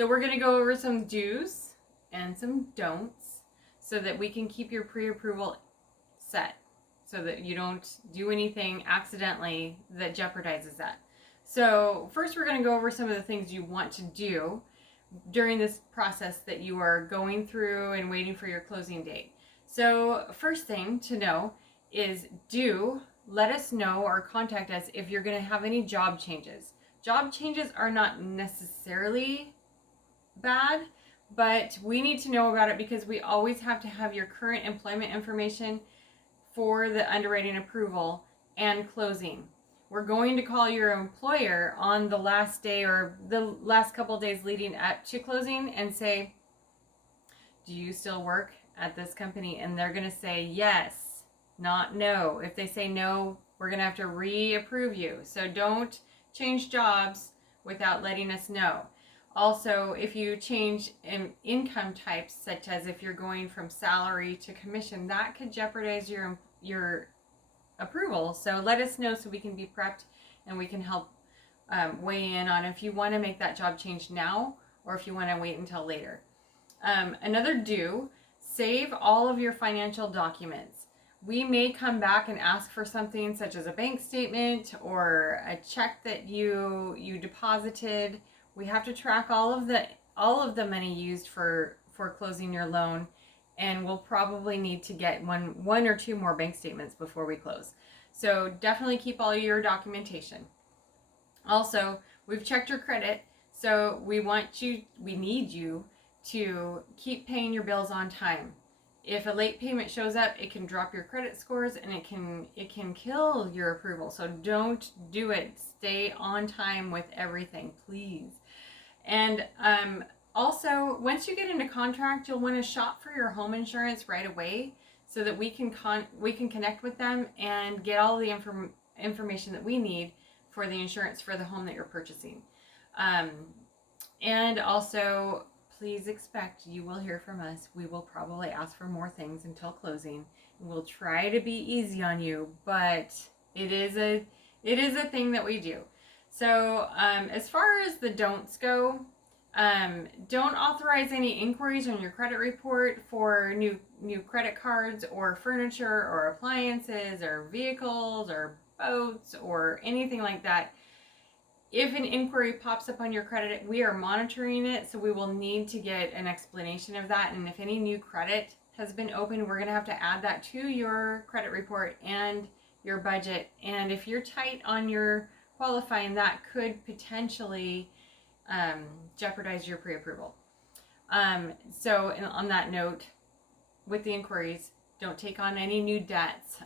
So we're going to go over some do's and some don'ts so that we can keep your pre-approval set, so that you don't do anything accidentally that jeopardizes that. So first we're going to go over some of the things you want to do during this process that you are going through and waiting for your closing date. So first thing to know is let us know or contact us if you're going to have any job changes. Job changes are not necessarily bad, but we need to know about it because we always have to have your current employment information for the underwriting approval and closing. We're going to call your employer on the last day or the last couple of days leading up to closing and say, do you still work at this company? And they're going to say yes, not no. If they say no, we're going to have to reapprove you. So don't change jobs without letting us know. Also, if you change income types, such as if you're going from salary to commission, that could jeopardize your approval. So let us know so we can be prepped and we can help weigh in on if you want to make that job change now or if you want to wait until later. Another do, save all of your financial documents. We may come back and ask for something such as a bank statement or a check that you deposited. We have to track all of the money used for closing your loan, and we'll probably need to get one or two more bank statements before we close. So definitely keep all your documentation. Also, we've checked your credit, so we need you to keep paying your bills on time. If a late payment shows up, it can drop your credit scores and it can kill your approval. So don't do it. Stay on time with everything, please. And also, once you get into contract, you'll want to shop for your home insurance right away so that we can connect with them and get all the information that we need for the insurance for the home that you're purchasing. And also, please expect you will hear from us. We will probably ask for more things until closing. We'll try to be easy on you, but it is a thing that we do. So as far as the don'ts go, don't authorize any inquiries on your credit report for new credit cards or furniture or appliances or vehicles or boats or anything like that. If an inquiry pops up on your credit, we are monitoring it, so we will need to get an explanation of that. And if any new credit has been opened, we're going to have to add that to your credit report and your budget. And if you're tight on your qualifying, that could potentially jeopardize your pre-approval. So on that note, with the inquiries, don't take on any new debts.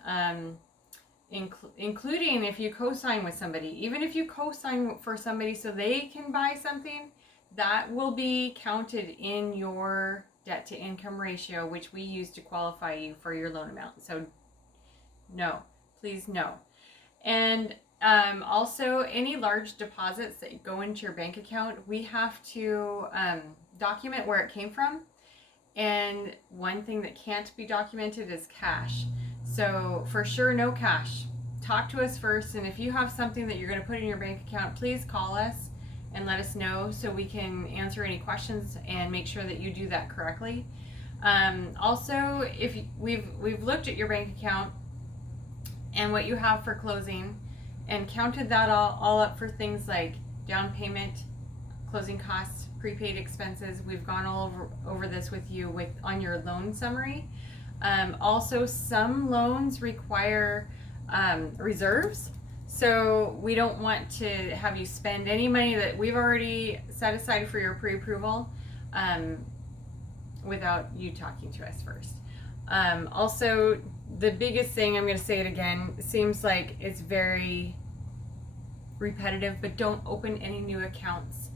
Including if you co-sign with somebody. Even if you co-sign for somebody so they can buy something, that will be counted in your debt to income ratio, which we use to qualify you for your loan amount. So no, please no. And also any large deposits that go into your bank account, we have to document where it came from. And one thing that can't be documented is cash. So for sure, no cash. Talk to us first, and if you have something that you're going to put in your bank account, please call us and let us know so we can answer any questions and make sure that you do that correctly. Also, if we've looked at your bank account and what you have for closing and counted that all up for things like down payment, closing costs, prepaid expenses. We've gone all over this with you on your loan summary. Also, some loans require reserves, so we don't want to have you spend any money that we've already set aside for your pre-approval without you talking to us first. Also, the biggest thing, I'm going to say it again, it seems like it's very repetitive, but don't open any new accounts.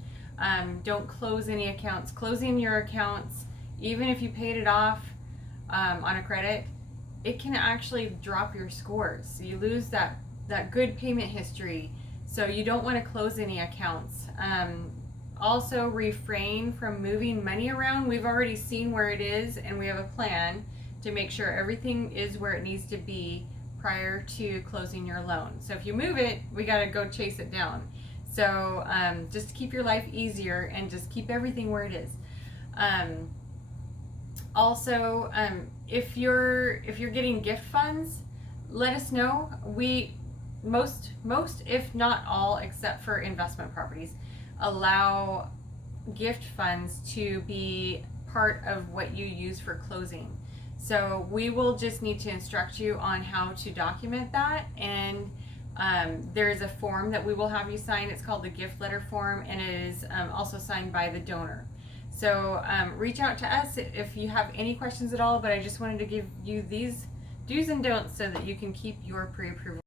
Don't close any accounts. Closing your accounts, even if you paid it off on a credit, it can actually drop your scores. So you lose that good payment history. So you don't want to close any accounts. Also, refrain from moving money around. We've already seen where it is, and we have a plan to make sure everything is where it needs to be prior to closing your loan. So if you move it, we got to go chase it down. So just to keep your life easier and just keep everything where it is. Also, if you're getting gift funds, let us know. We most if not all, except for investment properties, allow gift funds to be part of what you use for closing. So we will just need to instruct you on how to document that, and there's a form that we will have you sign. It's called the gift letter form, and it is also signed by the donor. So reach out to us if you have any questions at all, but I just wanted to give you these do's and don'ts so that you can keep your pre-approval.